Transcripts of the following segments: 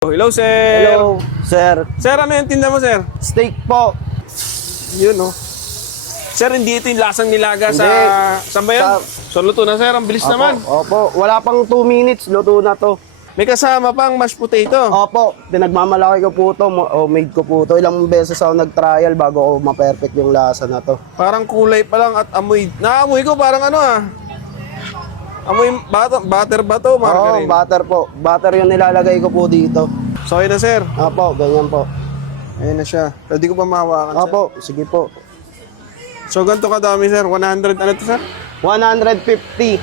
Hello, sir. Hello, sir. Sir, ano yung tinda mo, sir? Steak po. Yun, no. Sir, hindi ito yung lasang nilaga sa... Hindi. Saan ba yun? So, luto na, sir. Ang bilis naman. Opo. Wala pang 2 minutes, luto na to. May kasama pang mashed potato. Opo, pinagmamalaki ko po to, made ko po to. Ilang beses ako nag-trial bago ako ma-perfect yung lasa na to. Parang kulay pa lang at amoy. Naamoy ko parang ano ah. Amoy butter ba to? Oo, Margarine? butter po. Butter yung nilalagay ko po dito. So, ayun na, sir. Opo, ganyan po. Ayun na siya. Pwede ko pa mahawakan, sir? Opo, sige po. So, ganito kadami, sir. 100, ano to, sir? 150.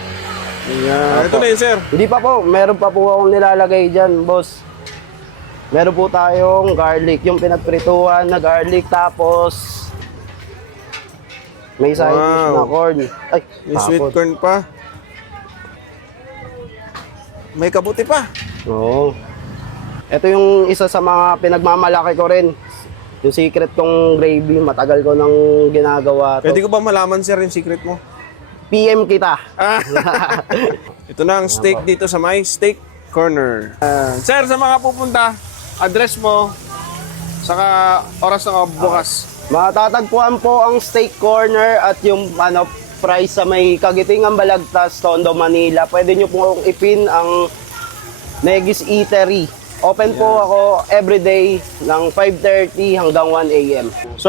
Ayan. Ito na yun, sir. Hindi pa po, meron pa po akong nilalagay dyan, boss. Meron po tayong garlic, yung pinagprituhan na garlic, tapos may side dish na corn. Ay, May sweet tapos. corn pa. May kabuti pa. Oo. Ito yung isa sa mga pinagmamalaki ko rin. Yung secret kong gravy, matagal ko nang ginagawa to. Pwede ko ba malaman, sir, yung secret mo? PM kita. Ah. Ito na ang steak dito sa My Steak Corner. Sir, sa mga pupunta, address mo, saka oras na bukas. Matatagpuan po ang Steak Corner at yung price sa may Kagitingan Balagtas, Tondo, Manila. Pwede nyo po ipin ang Negis Eatery. Open po ako everyday ng 5:30 hanggang 1 a.m.